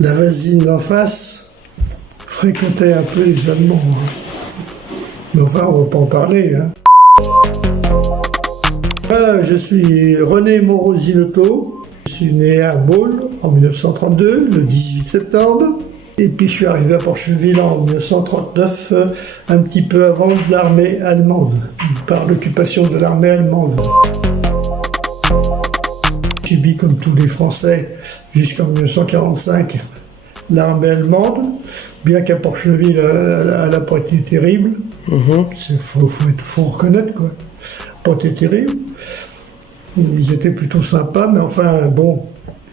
La voisine d'en face fréquentait un peu les Allemands. Mais enfin, on ne va pas en parler. Je suis René Morosinotto. Je suis né à Baule en 1932, le 18 septembre. Et puis je suis arrivé à Porcheville en 1939, un petit peu avant de l'armée allemande, par l'occupation de l'armée allemande. J'ai subi comme tous les Français jusqu'en 1945 l'armée allemande, bien qu'à Porcheville elle n'a pas été terrible. Il faut reconnaître quoi, pas été terrible. Ils étaient plutôt sympas, mais enfin bon,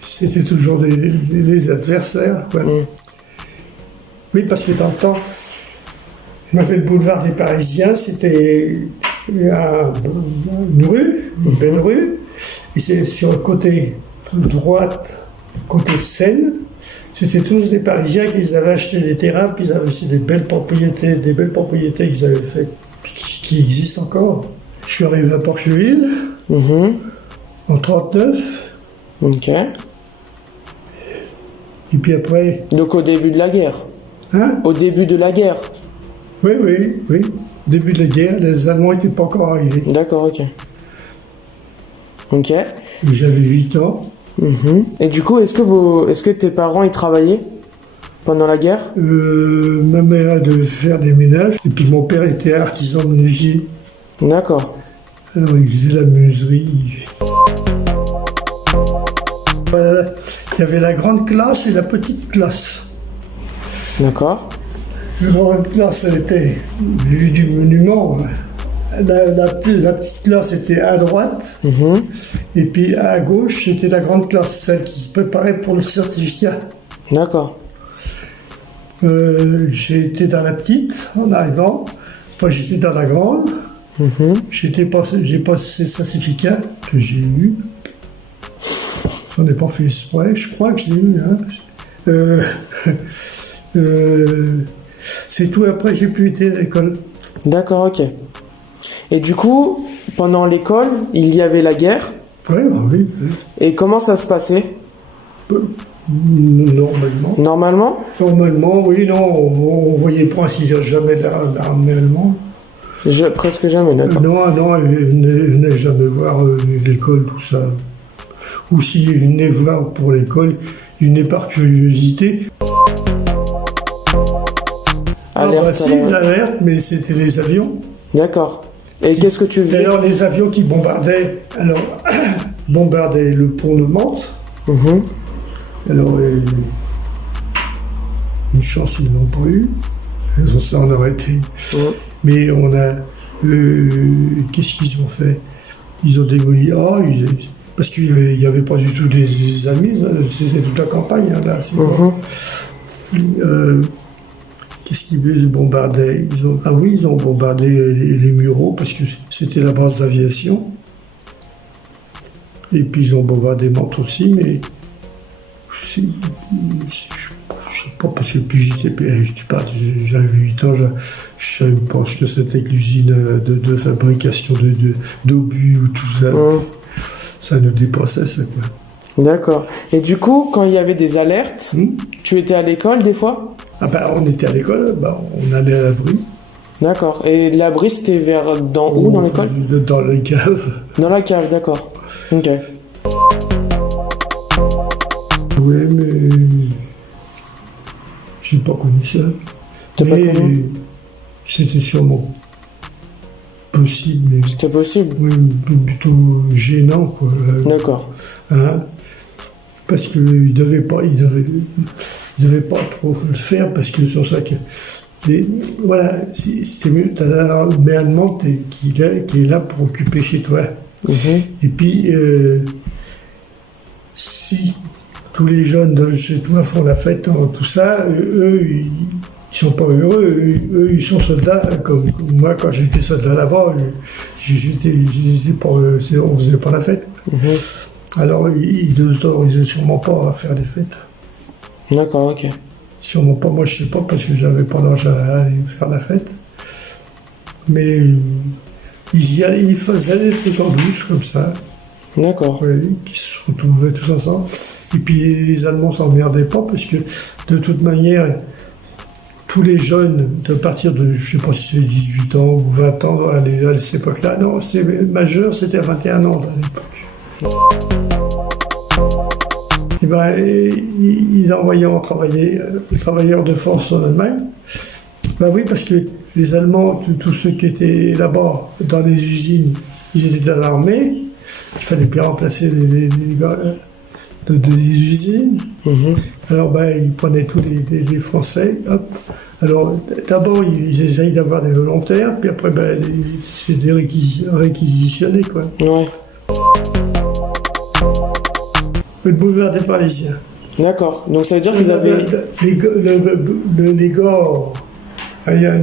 c'était toujours des adversaires quoi. Oui, parce que dans le temps, on avait le boulevard des Parisiens, c'était une rue, une belle rue, et c'est sur le côté droite, côté Seine, c'était tous des Parisiens qui avaient acheté des terrains, puis ils avaient aussi des belles propriétés qu'ils avaient fait, qui existent encore. Je suis arrivé à Porcheville en 1939. Ok. Et puis après... Donc au début de la guerre. Au début de la guerre. Oui. Début de la guerre, les Allemands n'étaient pas encore arrivés. D'accord, ok. Ok. J'avais 8 ans. Et du coup, est-ce que tes parents ils travaillaient pendant la guerre? Ma mère devait faire des ménages, et puis mon père était artisan menuisier. D'accord. Alors il faisait la menuiserie. Voilà. Il y avait la grande classe et la petite classe. D'accord. La grande classe, elle était vue du monument. La petite classe était à droite, et puis à gauche, c'était la grande classe, celle qui se préparait pour le certificat. D'accord. J'ai été dans la petite en arrivant, enfin j'étais dans la grande. J'ai passé le certificat que j'ai eu. J'en ai pas fait exprès, je crois que je l'ai eu. C'est tout, après j'ai pu être à l'école. D'accord, ok. Et du coup, pendant l'école, il y avait la guerre. Oui. Et comment ça se passait? Normalement, oui, non, on voyait pas ainsi dire jamais l'armée allemande. Presque jamais, d'accord. Non, ils venaient jamais voir l'école, tout ça. Ou s'ils venaient voir pour l'école, ils venaient par curiosité. L'alerte, mais c'était les avions. D'accord. Et qu'est-ce que tu faisais? Alors les avions qui bombardaient, bombardaient le pont de Mantes. Alors une chance ils n'ont pas eu. Ça en aurait été. Mais on a qu'est-ce qu'ils ont fait? Ils ont démoli. Parce qu'il n'y avait pas du tout des amis, c'était toute la campagne là. Qu'est-ce qu'ils bombardaient? Ils ont bombardé les Mureaux parce que c'était la base d'aviation. Et puis ils ont bombardé Mantes aussi, mais je sais pas, parce que puis j'avais 8 ans, je savais pas ce que c'était que l'usine de fabrication d'obus ou tout ça. Ça nous dépassait, ça quoi. D'accord. Et du coup, quand il y avait des alertes, tu étais à l'école des fois? On était à l'école, on allait à l'abri. D'accord. Et l'abri, c'était dans où dans l'école? Dans la cave. Dans la cave, d'accord. Ok. Oui, mais j'ai pas connu ça. T'as pas connu? C'était sûrement possible. Mais c'était possible? Oui, plutôt gênant, quoi. D'accord. Parce qu'il ne devait pas trop le faire, parce que c'est ça que... voilà, c'était mieux, t'as l'armée allemande qui est là pour occuper chez toi. Et puis, si tous les jeunes de chez toi font la fête, tout ça, eux, ils sont pas heureux. Eux, ils sont soldats, comme moi, quand j'étais soldat là-bas, on faisait pas la fête. Alors, ils ne autorisaient sûrement pas à faire des fêtes. D'accord, ok. Sûrement pas, moi je sais pas, parce que j'avais pas l'argent à aller faire la fête. Mais ils faisaient des trucs en douce, comme ça. D'accord. Oui, qui se retrouvaient tous ensemble. Et puis les Allemands s'emmerdaient pas parce que de toute manière, tous les jeunes, de partir de, je sais pas si c'est 18 ans ou 20 ans à cette époque-là, non, c'est majeur, c'était à 21 ans à l'époque. Et ben, ils envoyaient travailler les travailleurs de force en Allemagne. Ben oui, parce que les Allemands, tous ceux qui étaient là-bas, dans les usines, ils étaient dans l'armée. Il fallait bien remplacer les gars des usines. Alors, ben, ils prenaient tous les Français, hop. Alors, d'abord, ils essayent d'avoir des volontaires, puis après, ben, c'était réquisitionné, quoi. Ouais. Le boulevard des Parisiens. D'accord. Donc ça veut dire qu'ils avaient... Les Gores, il y a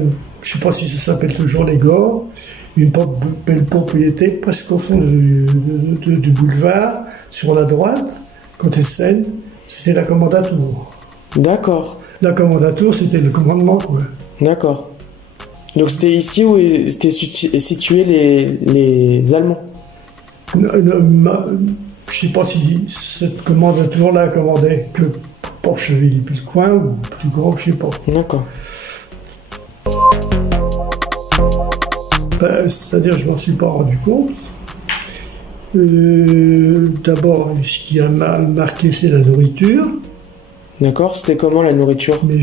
je ne sais pas si ça s'appelle toujours les Gores, une belle propriété presque au fond du boulevard, sur la droite, côté Seine, c'était la commandature. D'accord. La commandature, c'était le commandement, quoi. D'accord. Donc c'était ici où étaient situés les Allemands. Je ne sais pas si cette commandature-là commandait que Porcheville, puis le coin, ou plus grand, je ne sais pas. D'accord. C'est-à-dire, je ne m'en suis pas rendu compte. D'abord, ce qui a marqué, c'est la nourriture. D'accord, c'était comment la nourriture? Mais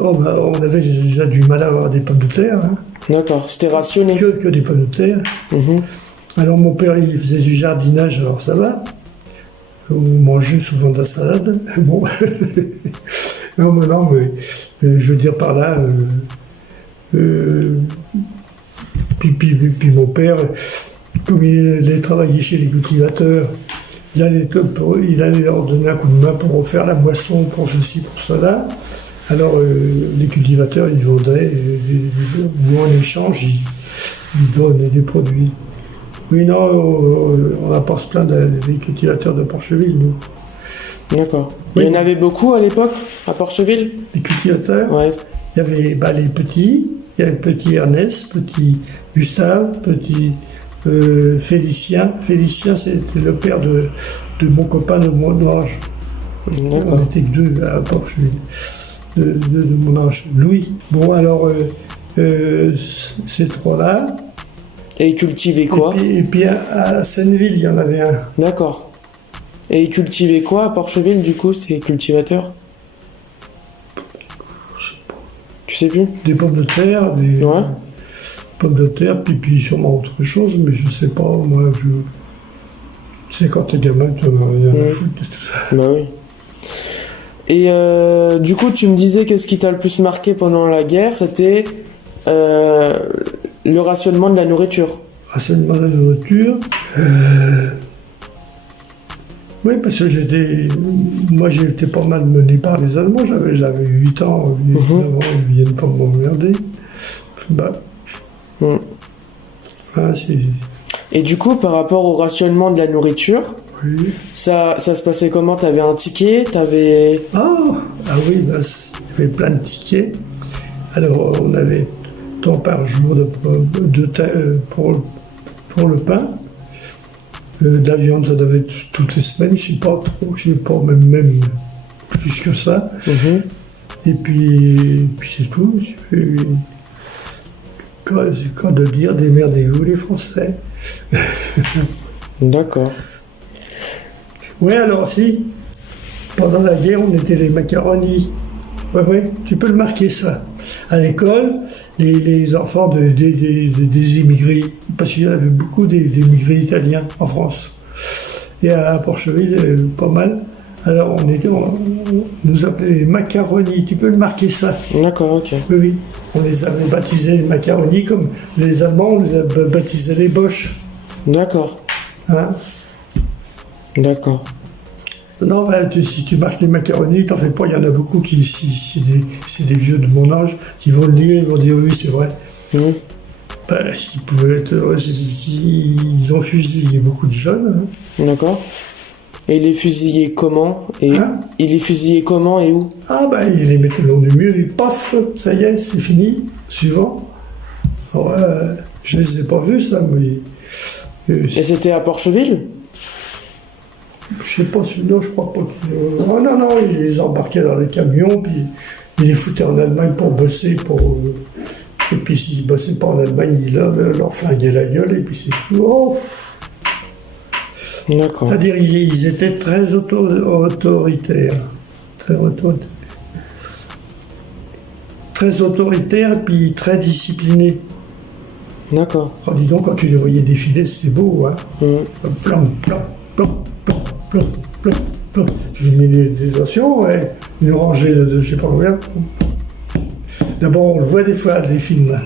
on avait déjà du mal à avoir des pommes de terre. Hein. D'accord, c'était rationné. Que des pommes de terre. Alors mon père, il faisait du jardinage, alors ça va. On mangeait souvent de la salade. Bon. Non, mais je veux dire par là... Puis mon père, comme il allait travailler chez les cultivateurs, il allait leur donner un coup de main pour refaire la moisson, pour ceci, pour cela. Alors les cultivateurs, ils vendaient, ou en échange, ils donnaient des produits. Oui, non, on n'a pas se plaindre des cultivateurs de Porcheville, nous. D'accord. Oui. Il y en avait beaucoup à l'époque, à Porcheville? Les cultivateurs? Ouais. Il y avait les petits, il y avait petit Ernest, petit Gustave, petit Félicien. Félicien, c'était le père de mon copain de mon âge. On n'était que deux à Porcheville, de mon âge. Louis. Bon, alors, ces trois-là. Et ils cultivaient quoi? Et puis à Seineville, il y en avait un. D'accord. Et ils cultivaient quoi à Porcheville, du coup, ces cultivateurs? Je sais pas. Tu sais plus? Des pommes de terre, pommes de terre, puis sûrement autre chose, mais je sais pas, moi, tu sais, quand t'es gamin, tu en as rien à foutre de tout ça. Bah oui. Et du coup, tu me disais qu'est-ce qui t'a le plus marqué pendant la guerre, c'était le rationnement de la nourriture. Rationnement de la nourriture. Oui, parce que moi j'étais pas mal mené par les Allemands, j'avais 8 ans, évidemment, ils viennent pas m'emmerder. Bah. Et du coup, par rapport au rationnement de la nourriture, oui. Ça se passait comment? T'avais un ticket? T'avais... Ah oui, il y avait plein de tickets. Alors on avait tant par jour pour le pain. De la viande, ça devait être toutes les semaines, je sais pas trop, même plus que ça. Et puis c'est tout. Quoi de dire, démerdez-vous les Français. D'accord. Oui, alors si, pendant la guerre, on était les macaronis. Oui, tu peux le marquer ça. À l'école, les enfants des immigrés, parce qu'il y avait beaucoup d'immigrés italiens en France. Et à Porcheville, pas mal. Alors on nous appelait les macaronis, tu peux le marquer ça. D'accord, ok. Oui. On les avait baptisés les macaronis, comme les Allemands, on les a baptisés les Boches. D'accord. Hein? D'accord. Non, si tu marques les macaronis, t'en fais pas, il y en a beaucoup qui, c'est des vieux de mon âge, qui vont le lire, ils vont dire oui, c'est vrai. S'ils pouvaient être, ils ont fusillé beaucoup de jeunes. Hein. D'accord. Et ils les fusillaient comment? Ils les fusillaient comment et où? Ils les mettaient le long du mur, et paf, ça y est, c'est fini, suivant. Alors, je les ai pas vus, ça, mais... Et c'était à Porcheville? Je sais pas, sinon je crois pas qu'ils... Oh non, ils les embarquaient dans les camions, puis ils les foutaient en Allemagne pour bosser, et puis s'ils bossaient pas en Allemagne, ils leur flinguaient la gueule, et puis c'est tout. Oh. D'accord. C'est-à-dire ils étaient très autoritaires. Très autoritaires, et puis très disciplinés. D'accord. Oh, dis donc, quand tu les voyais défiler, c'était beau, hein. Plan, plan, plan, plan, plan, plan, plan. Une méditation, ouais. Une rangée de je sais pas combien. D'abord, on le voit des fois, des films.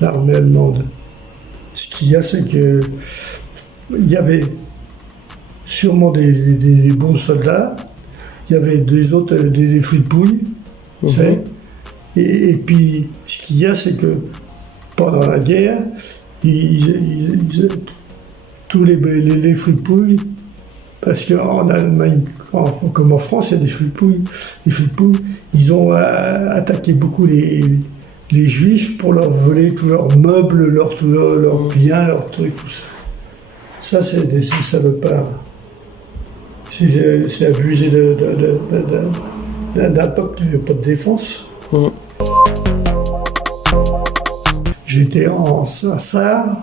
L'armée allemande. Ce qu'il y a, c'est que il y avait sûrement des bons soldats, il y avait des autres, des fripouilles, tu sais. Et puis, ce qu'il y a, c'est que pendant la guerre, tous les fripouilles, parce qu'en Allemagne, comme en France, il y a des fripouilles. Les fripouilles, ils ont attaqué beaucoup les Juifs pour leur voler tous leurs meubles, leurs biens, leurs trucs, tout ça. Ça, c'est des salopards. C'est abusé d'un peuple qui n'avait pas de défense. J'étais à Sarre.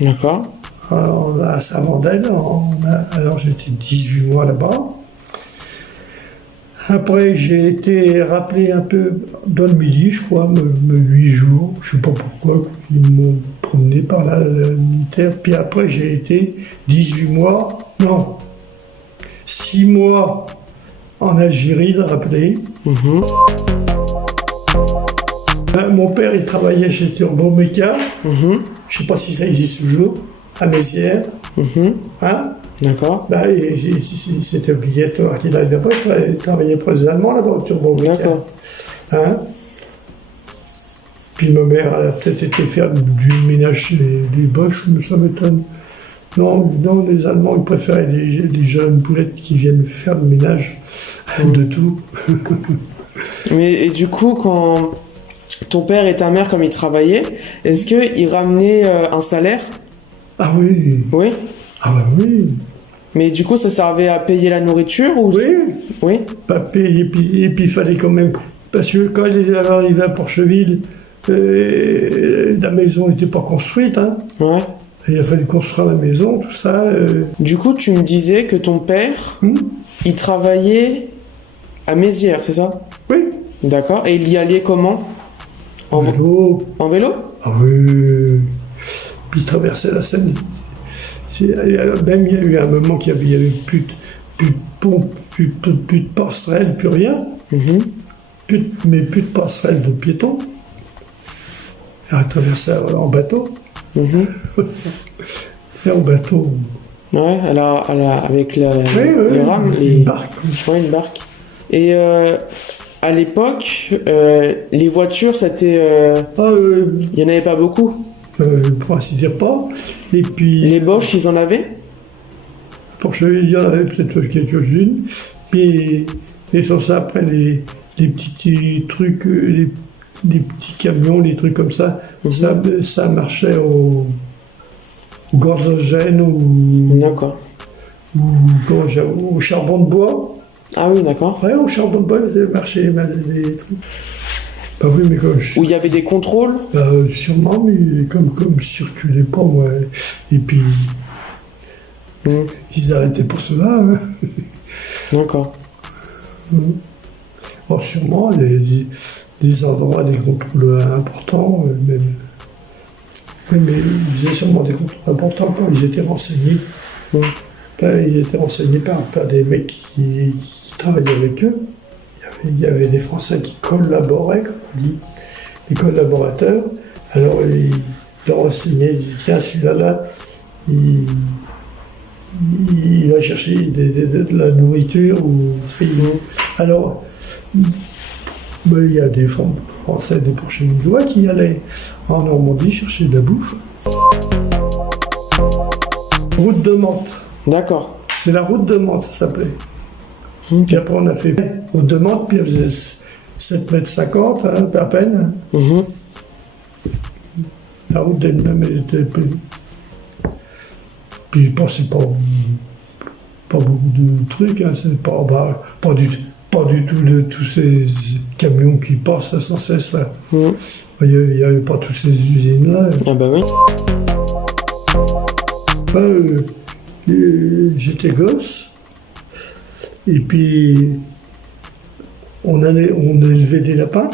D'accord. À Saint-Mandel. Alors j'étais 18 mois là-bas. Après, j'ai été rappelé un peu dans le midi, je crois, 8 jours. Je ne sais pas pourquoi, ils m'ont promené par là, le militaire. Puis après, j'ai été 6 mois en Algérie, rappelé. Mon père, il travaillait chez Turboméca. Je ne sais pas si ça existe toujours, à Mézières. Hein? D'accord. C'était obligatoire qu'il aille là-bas. Il travaillait pour les Allemands là-bas, au Turboméca. D'accord. Hein? Puis ma mère, elle a peut-être été faire du ménage chez les Boches, ça m'étonne. Non, les Allemands, ils préféraient les jeunes poulettes qui viennent faire le ménage de tout. Et du coup, quand ton père et ta mère, comme ils travaillaient, est-ce qu'ils ramenaient un salaire? Ah oui. Oui. Ah bah oui. Mais du coup, ça servait à payer la nourriture ou... Oui. Pas payer, et puis il fallait quand même... Parce que quand il est arrivé à Porcheville, la maison n'était pas construite. Hein. Ouais. Il a fallu construire la maison, tout ça. Du coup, tu me disais que ton père, il travaillait à Mézières, c'est ça? Oui. D'accord. Et il y allait comment? En vélo. En vélo? Ah oui. Puis il traversait la Seine. Même il y a eu un moment qu'il n'y avait plus de pont, plus de passerelle, plus rien. Mais plus de passerelle de piétons. Il a traversé en bateau. Et en bateau. Ouais, elle a avec les rames. Une barque. Ouais, une barque. Et à l'époque, les voitures, c'était... il n'y en avait pas beaucoup. Pour ainsi dire pas. Et puis... Les Boches, ils en avaient? Pour Cheville, il y en avait peut-être quelques-unes. Puis, et sur ça, après, les petits trucs, les petits camions, les trucs comme ça, ça marchait au gazogène ou... D'accord. Au charbon de bois. Ah oui, d'accord. Ouais, au charbon de bois, ils marchaient les trucs. Bah oui, mais quand où il y avait des contrôles? Sûrement, mais comme je circulais pas, moi. Et puis, ils arrêtaient pour cela. Hein. D'accord. Bon, sûrement, des endroits, des contrôles importants, même. Oui, mais ils faisaient sûrement des contrôles importants quand ils étaient renseignés. Ils étaient renseignés par des mecs qui travaillaient avec eux. Il y avait des Français qui collaboraient, comme on dit, des collaborateurs. Alors, ils leur enseignaient, ils disaient, tiens, celui-là, il va chercher de la nourriture. Alors, il y a des Français, des Bourgeois qui allaient en Normandie chercher de la bouffe. Route de Mantes. D'accord. C'est la route de Mantes, ça s'appelait. Puis après, on a fait route de Mantes, puis elle faisait 7,50 m, à peine. La route d'elle-même, elle était plus. Puis je pensais pas pas beaucoup de trucs, hein, c'est pas du tout de tous ces camions qui passent là, sans cesse là. Il n'y avait pas toutes ces usines-là. Ah bah oui. J'étais gosse, et puis on élevait des lapins.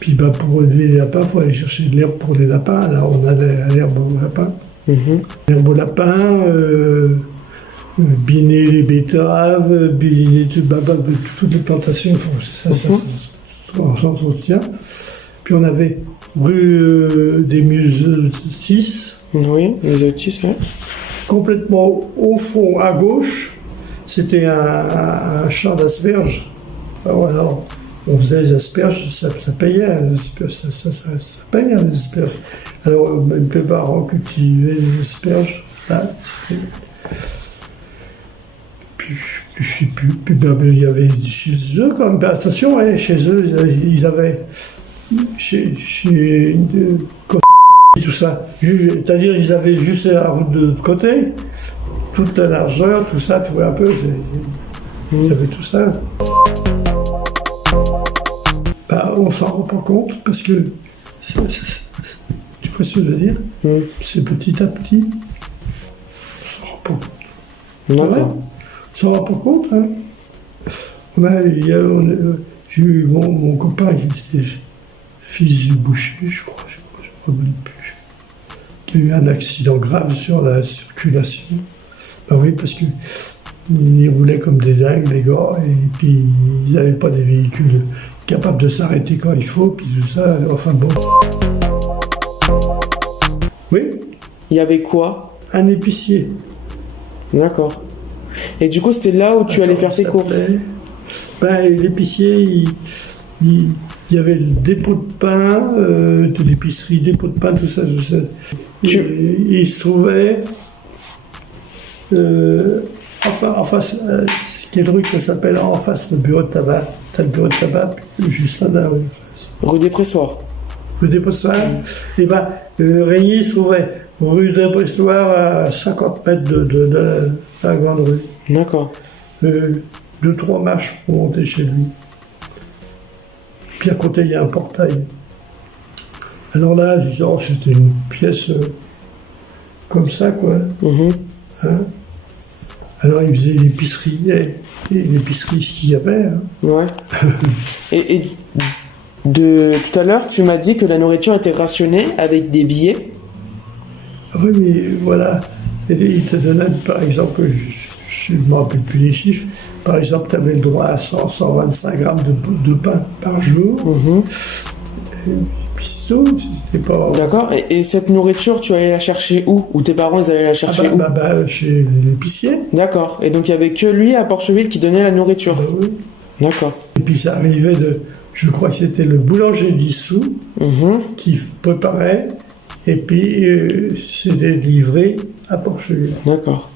Puis pour élever les lapins, il faut aller chercher de l'herbe pour les lapins. Alors on allait à l'herbe aux lapins. L'herbe aux lapins, biner les betteraves, biner toutes les plantations, ça s'entretient. Puis on avait rue des Myosotis. Oui, Myosotis, oui. Complètement au fond, à gauche, c'était un champ d'asperges. Alors, on faisait les asperges, ça payait, les asperges, ça payait les asperges. Alors, mes parents cultivaient les asperges, là, puis il y avait chez eux, comme, attention, chez eux, ils avaient, tout ça, c'est-à-dire ils avaient juste la route de l'autre côté, toute la largeur, tout ça, tu vois un peu, ils avaient tout ça. On s'en rend pas compte parce que, tu vois ce que je veux dire, c'est petit à petit, on s'en rend pas compte. D'accord. On s'en rend pas compte, hein. J'ai eu mon copain qui était fils du boucher, je crois, je ne me rappelle plus, qui a eu un accident grave sur la circulation. Ben oui, parce qu'ils roulaient comme des dingues, les gars, et puis ils n'avaient pas des véhicules capables de s'arrêter quand il faut, puis tout ça, enfin bon. Oui. Il y avait quoi? Un épicier. D'accord. Et du coup, c'était là où tu allais faire tes courses? L'épicier, il y avait le dépôt de pain, de l'épicerie, dépôt de pain, tout ça. Il se trouvait, en face, ce qui est le truc, ça s'appelle en face le bureau de tabac. T'as le bureau de tabac, juste là, rue des Pressoirs. Rue des Pressoirs. Et Régnier se trouvait rue des Pressoirs à 50 mètres de la grande rue. D'accord. 2-3 marches pour monter chez lui. Puis à côté, il y a un portail. Alors là, je disais, c'était une pièce comme ça, quoi. Hein? Alors il faisait l'épicerie, l'épicerie, ce qu'il y avait. Hein. Ouais. et de tout à l'heure, tu m'as dit que la nourriture était rationnée avec des billets. Ah oui, mais voilà. Il te donnait, par exemple, je ne me rappelle plus les chiffres, par exemple, tu avais le droit à 125 grammes de pain par jour. Et puis c'est tout, c'était pas... D'accord, et cette nourriture, tu allais la chercher où? Ou tes parents, ils allaient la chercher où? Chez l'épicier. D'accord, et donc il n'y avait que lui à Porcheville qui donnait la nourriture? Oui. D'accord. Et puis ça arrivait je crois que c'était le boulanger d'Issou qui préparait, et puis c'était livré à Porcheville. D'accord.